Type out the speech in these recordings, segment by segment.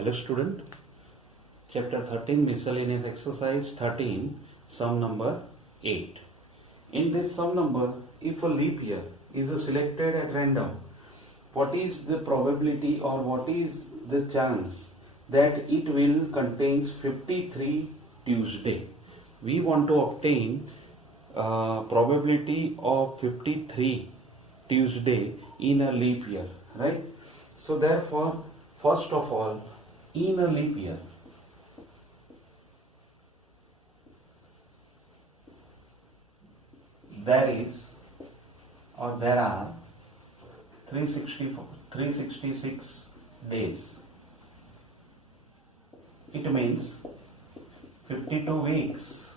Hello student, chapter 13 miscellaneous exercise 13 sum number 8. In this sum number, if a leap year is selected at random, what is the probability or what is the chance that it will contains 53 Tuesday? We want to obtain probability of 53 Tuesday in a leap year, right? So therefore, first of all, in a leap year, there are 366 days. It means 52 weeks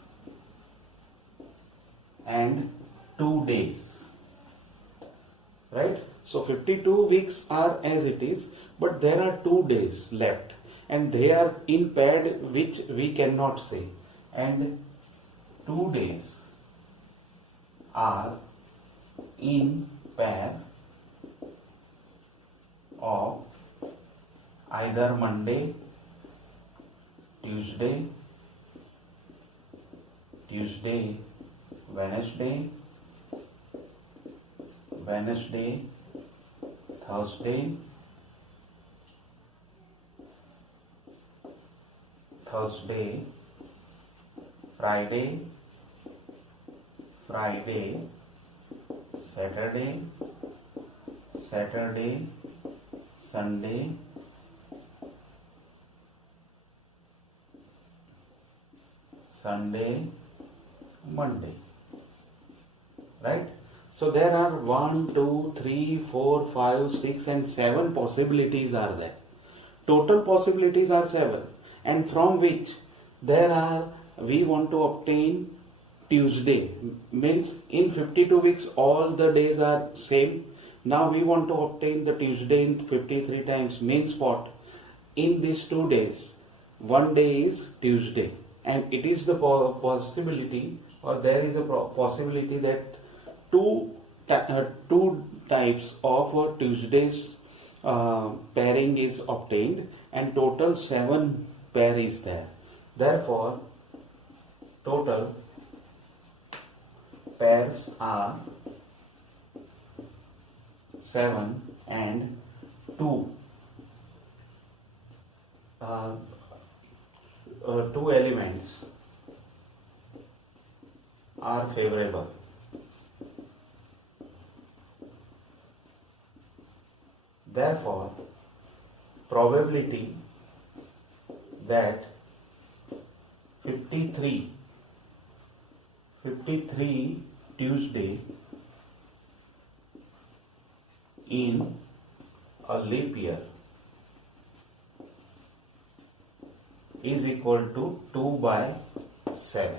and 2 days, right? So 52 weeks are as it is, but there are 2 days left and they are in paired, which we cannot say, and 2 days are in pair of either Monday, Tuesday, Wednesday, Thursday, Friday, Saturday, Sunday, Monday, right? So there are 1, 2, 3, 4, 5, 6 and 7 possibilities are there. Total possibilities are 7, and from which we want to obtain Tuesday. Means in 52 weeks all the days are same. Now we want to obtain the Tuesday in 53 times. Means what? In these 2 days, one day is Tuesday, and it is the possibility, or there is a possibility that two types of Tuesdays pairing is obtained, and total 7 pair is there. Therefore, total pairs are 7 and 2. Two elements are favorable. Therefore, probability that 53 Tuesday in a leap year is equal to 2 by 7,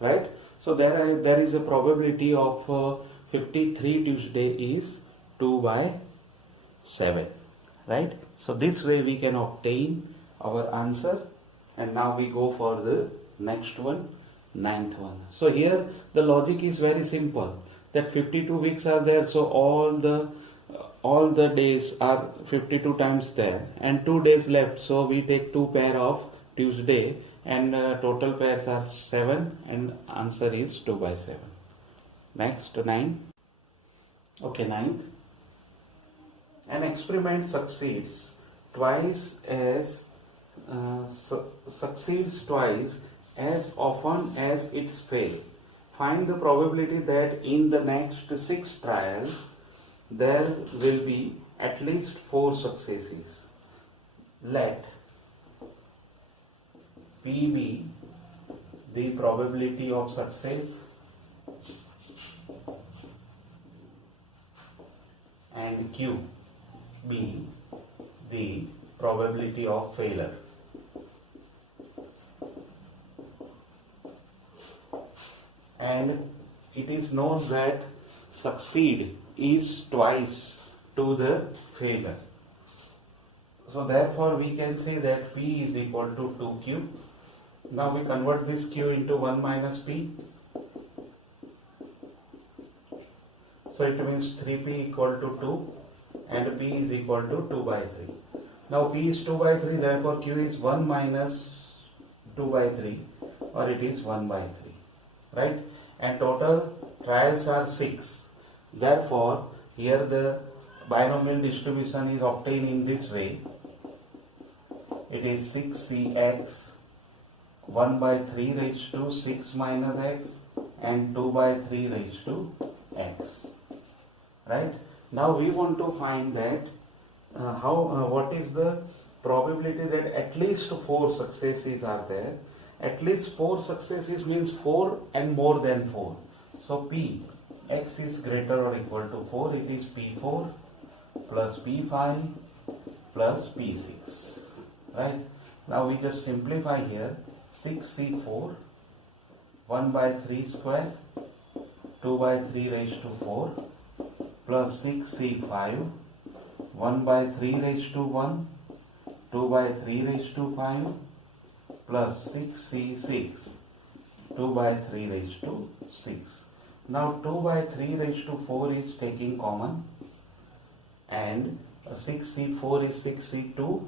right? So there is a probability of 53 Tuesday is 2 by 7, right? So this way we can obtain our answer, and now we go for the next one, 9th one. So here the logic is very simple, that 52 weeks are there, so all the days are 52 times there and 2 days left, so we take 2 pair of Tuesday, and total pairs are 7, and answer is 2 by 7. Next, 9. Okay, 9th. An experiment succeeds twice as often as it fails. Find the probability that in the next 6 trials there will be at least 4 successes. Let P be the probability of success and Q be the probability of failure. And it is known that succeed is twice to the failure. So therefore we can say that P is equal to 2Q. Now we convert this Q into 1 minus P. So it means 3P equal to 2 and P is equal to 2 by 3. Now P is 2 by 3, therefore Q is 1 minus 2 by 3, or it is 1 by 3, right? And total trials are 6. Therefore, here the binomial distribution is obtained in this way. It is 6Cx 1 by 3 raised to 6 minus x and 2 by 3 raised to x, right? Now we want to find that what is the probability that at least 4 successes are there. At least 4 successes means 4 and more than 4. So P x is greater or equal to 4. It is P4 plus P5 plus P6, right? Now we just simplify here. 6C4 1 by 3 square 2 by 3 raised to 4 plus 6C5 1 by 3 raised to 1 2 by 3 raised to 5 plus 6C6 2 by 3 raised to 6. Now 2 by 3 raised to 4 is taking common, and 6C4 is 6C2,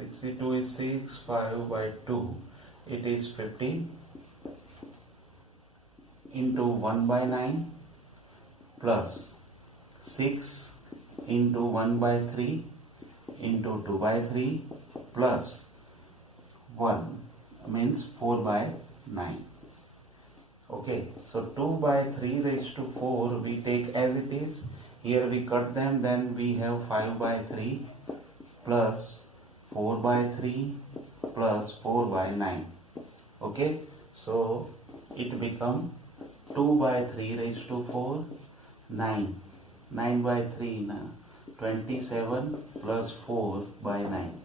6C2 is 6, 5 by 2, it is 15 into 1 by 9 plus 6 into 1 by 3 into 2 by 3 plus 1 means 4 by 9. Okay, so 2 by 3 raised to 4 we take as it is. Here we cut them, then we have 5 by 3 plus 4 by 3 plus 4 by 9. Okay, so it become 2 by 3 raised to 4, 9. 9 by 3, 27 plus 4 by 9.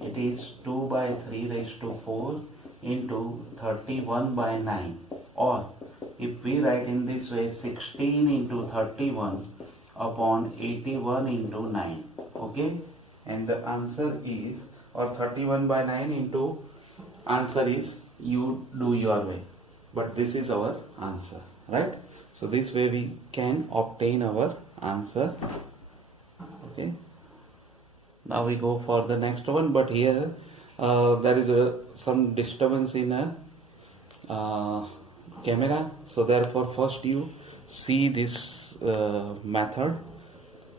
It is 2 by 3 raised to 4 into 31 by 9, or if we write in this way, 16 into 31 upon 81 into 9. Okay, and the answer is, or 31 by 9 into, answer is, you do your way, but this is our answer, right? So this way we can obtain our answer. Okay, now we go for the next one, but here there is some disturbance in a camera, so therefore first you see this method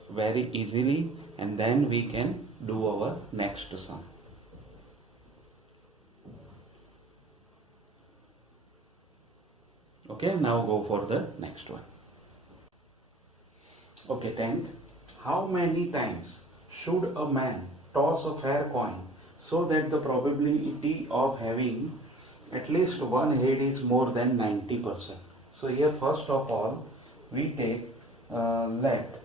very easily, and then we can do our next sum. Okay, now go for the next one. Okay, 10th. How many times should a man toss a fair coin so that the probability of having at least one head is more than 90%? So here first of all we take let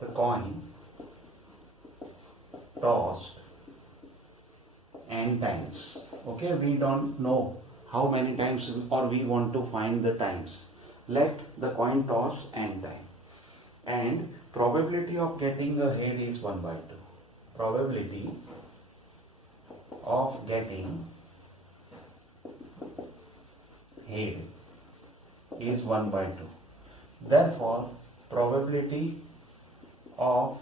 the coin tossed n times. Okay, we don't know how many times, or we want to find the times. Let the coin toss n times, and probability of getting a head is 1 by 2. Probability of getting head is 1 by 2. Therefore, probability of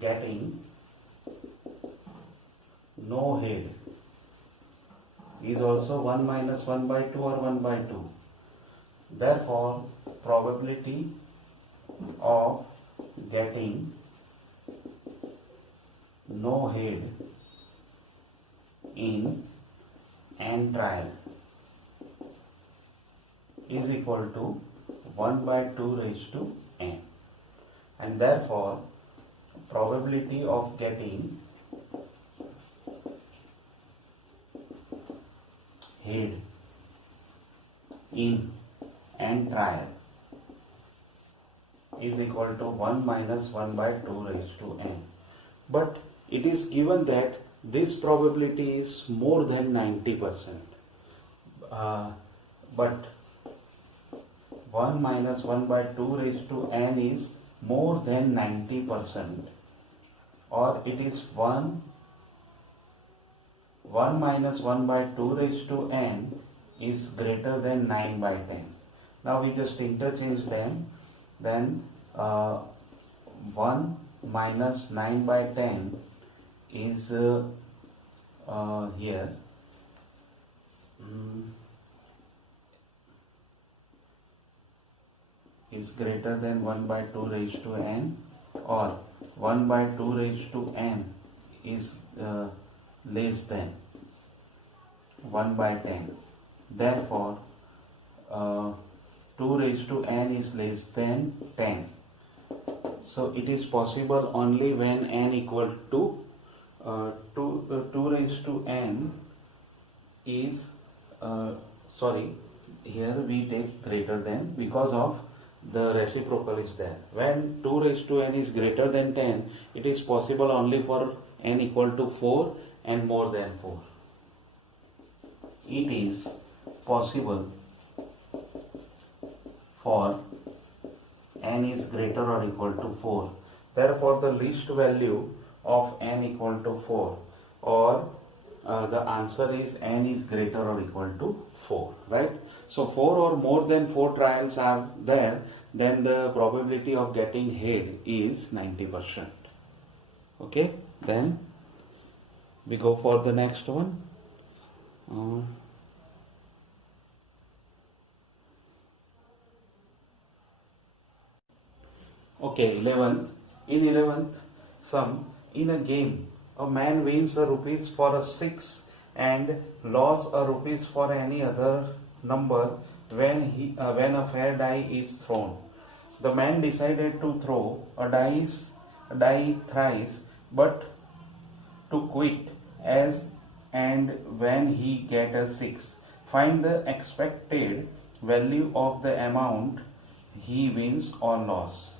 getting no head is also 1 minus 1 by 2 or 1 by 2. Therefore, probability of getting no head in n trial is equal to 1 by 2 raised to n, and therefore probability of getting head in n trial is equal to 1 minus 1 by 2 raised to n. But it is given that this probability is more than 90%. But 1 minus 1 by 2 raised to n is more than 90%, or it is 1 minus 1 by 2 raised to n is greater than 9 by 10. Now we just interchange them. Then 1 minus 9 by 10 is here is greater than 1 by 2 raised to n, or 1 by 2 raised to n is less than 1 by 10. Therefore, 2 raised to n is less than 10. So it is possible only when n equal to 2 raised to n is here we take greater than because of the reciprocal is there. When 2 raised to n is greater than 10, it is possible only for n equal to 4 and more than 4. It is possible for n is greater or equal to 4. Therefore, the least value of n equal to 4, or the answer is n is greater or equal to 4, right? So 4 or more than 4 trials are there, then the probability of getting head is 90%. Okay, then we go for the next one. Okay, 11th. In 11th sum, in a game, a man wins a rupees for a 6 and loses a rupees for any other number when a fair die is thrown. The man decided to throw a die thrice, but to quit as and when he get a 6. Find the expected value of the amount he wins or loses.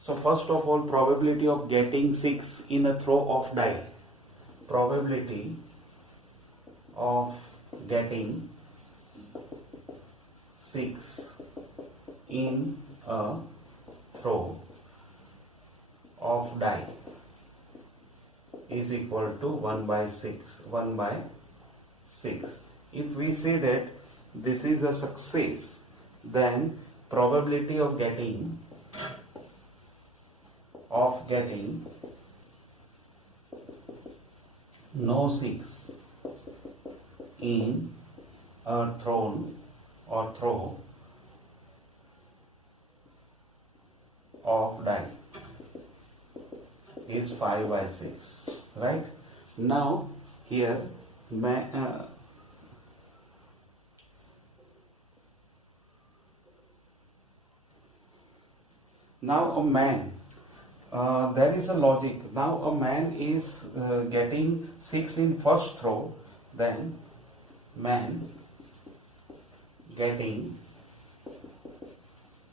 So first of all, probability of getting 6 in a throw of die. Probability of getting 6 in a throw of die is equal to 1 by 6. 1 by 6. If we say that this is a success, then probability of getting no 6 in a throw of die is 5 by 6, right? Now here now a man, there is a logic. Now a man is getting 6 in first throw, then man getting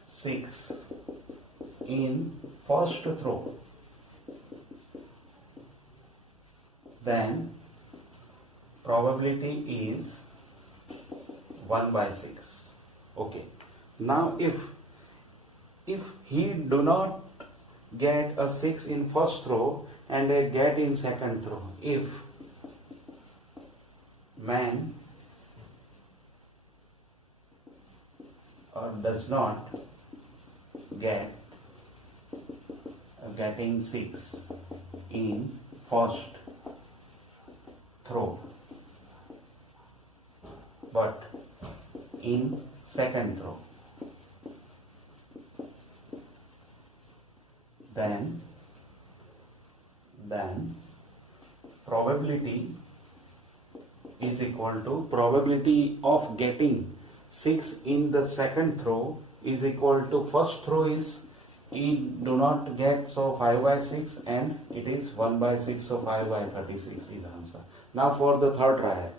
6 in first throw, then probability is 1 by 6. Okay. Now if he do not get a 6 in first throw and a get in second throw, if man does not getting 6 in first throw but in second throw, then probability is equal to probability of getting 6 in the second throw is equal to first throw is he do not get, so 5 by 6, and it is 1 by 6, so 5 by 36 is the answer. Now for the third trial,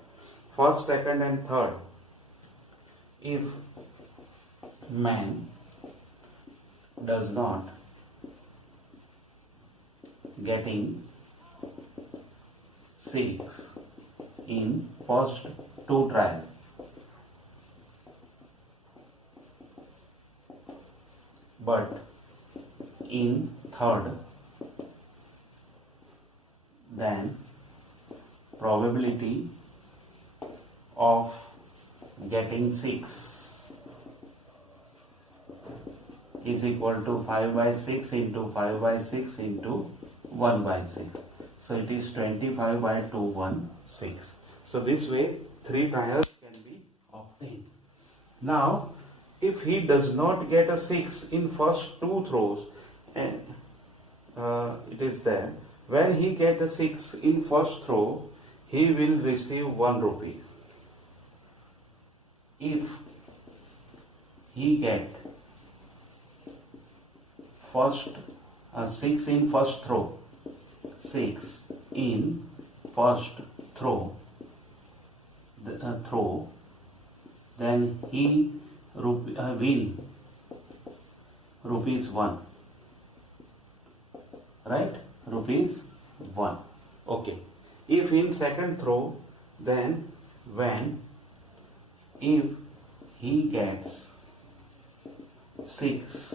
first, second and third, if man does not getting 6 in first two trial but in third, then probability of getting 6 is equal to 5 by 6 into 5 by 6 into 1 by 6. So it is 25 by 216. So this way 3 trials can be obtained. Now if he does not get a 6 in first 2 throws, and it is there, when he get a 6 in first throw, he will receive 1 rupees. If he get first 6 in first throw, 6 in first throw, then he win rupees 1, right? Rupees 1. Okay. If in second throw, then if he gets 6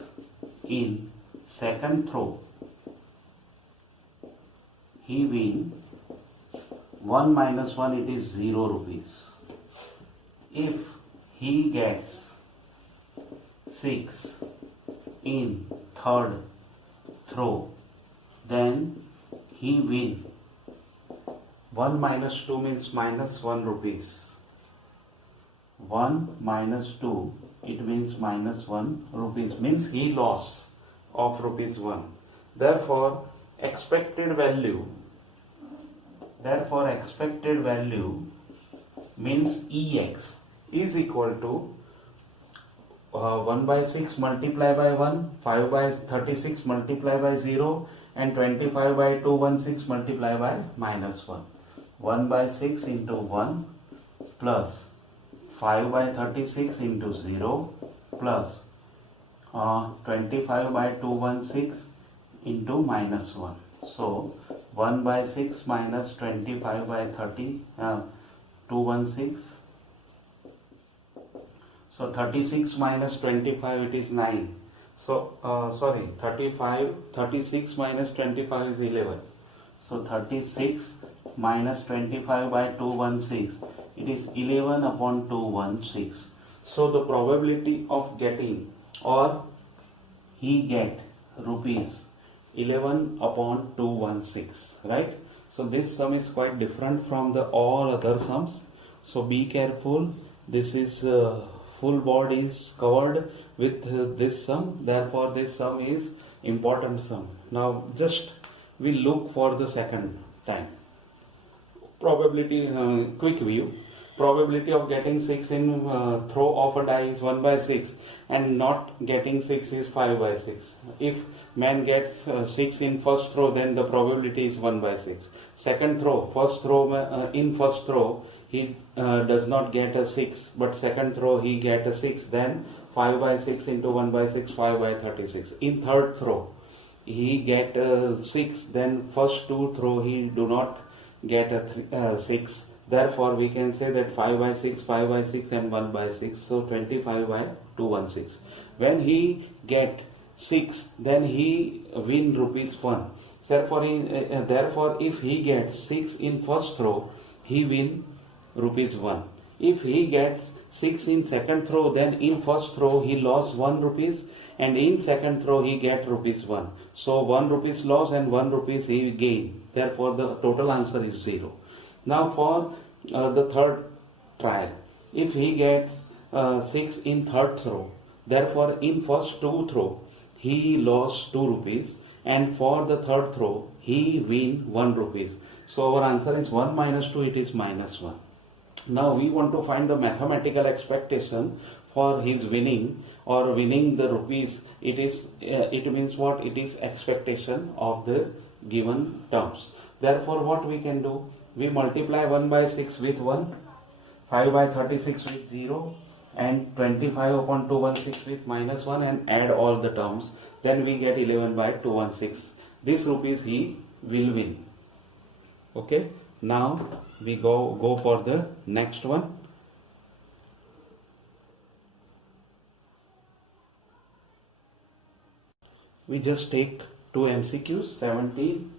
in second throw, he win 1 minus 1, it is 0 rupees. If he gets 6 in third throw, then he win 1 minus 2 means minus 1 rupees. 1 minus 2, it means minus 1 rupees, means he lost of rupees 1. Therefore expected value means EX is equal to 1 by 6 multiply by 1, 5 by 36 multiply by 0, and 25 by 216 multiply by minus 1. 1 by 6 into 1 plus 5 by 36 into 0 plus 25 by 216 into minus 1. So 1 by 6 minus 25 by 216. So 36 minus 25, it is 9. So 36 minus 25 is 11. So 36 minus 25 by 216, it is 11 upon 216. So the probability of getting, or he get rupees 11 upon 216, right? So this sum is quite different from the all other sums. So be careful. This is full board is covered with this sum. Therefore this sum is important sum. Now just we look for the second time. Probability, quick view. Probability of getting 6 in throw of a die is 1 by 6, and not getting 6 is 5 by 6. If man gets 6 in first throw, then the probability is 1 by 6. Second throw, first throw, in first throw he does not get a 6, but second throw he get a 6, then 5 by 6 into 1 by 6, 5 by 36. In third throw he get 6, then first two throw he do not get a 6. Therefore we can say that 5 by 6, 5 by 6 and 1 by 6. So 25 by 216. When he get 6, then he win rupees 1. Therefore if he gets 6 in first throw, he win rupees 1. If he gets 6 in second throw, then in first throw he lost 1 rupees, and in second throw he get rupees 1. So 1 rupees loss and 1 rupees he gain. Therefore the total answer is 0. Now for the third trial, if he gets 6 in third throw, therefore in first two throw he lost 2 rupees, and for the third throw he win 1 rupees. So our answer is 1 minus 2, it is minus 1. Now we want to find the mathematical expectation for his winning, or winning the rupees. It means what? It is expectation of the given terms. Therefore what we can do? We multiply 1 by 6 with 1, 5 by 36 with 0, and 25 upon 216 with minus 1, and add all the terms. Then we get 11 by 216. This rupees he will win. Okay. Now we go for the next one. We just take two MCQs, 17.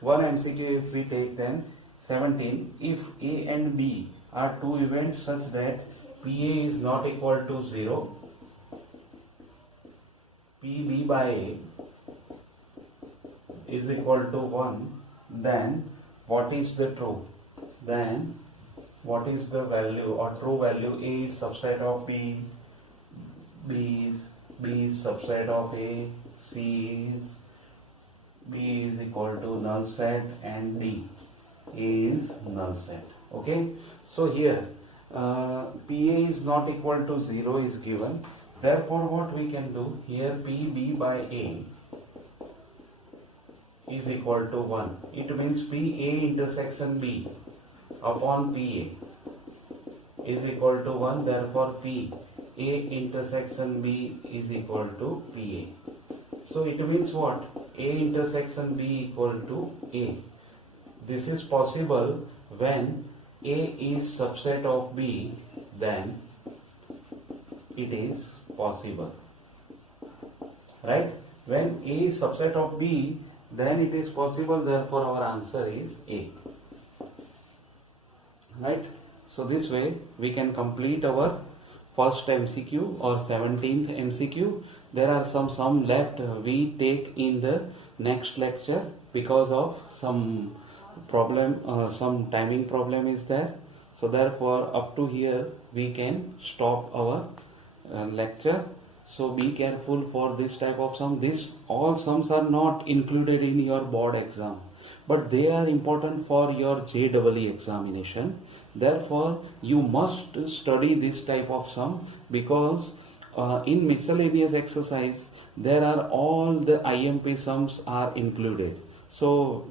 One MCQ if we take, then 17. If A and B are two events such that PA is not equal to 0, PB by A is equal to 1, then what is the true? Then what is the value or true value? A is subset of B, B is subset of A, B is equal to null set, and D is null set. Okay, so here PA is not equal to 0 is given. Therefore, what we can do here, PB by A is equal to 1. It means PA intersection B upon PA is equal to 1. Therefore, PA intersection B is equal to PA. So it means what? A intersection B equal to A. This is possible when A is subset of B, then it is possible. Right? When A is subset of B, then it is possible. Therefore, our answer is A. Right? So this way we can complete our first MCQ or 17th MCQ. There are some left we take in the next lecture because of some problem, some timing problem is there. So therefore, up to here we can stop our lecture. So be careful for this type of sum. This all sums are not included in your board exam, but they are important for your JEE examination. Therefore, you must study this type of sum, because in miscellaneous exercise there are all the IMP sums are included. So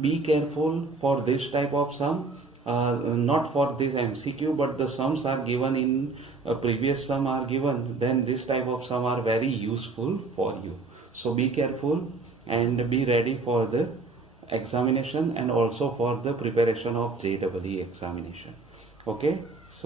be careful for this type of sum. Not for this MCQ, but the sums are given in previous sum are given, then this type of sum are very useful for you. So be careful and be ready for the examination and also for the preparation of JEE examination. Okay. So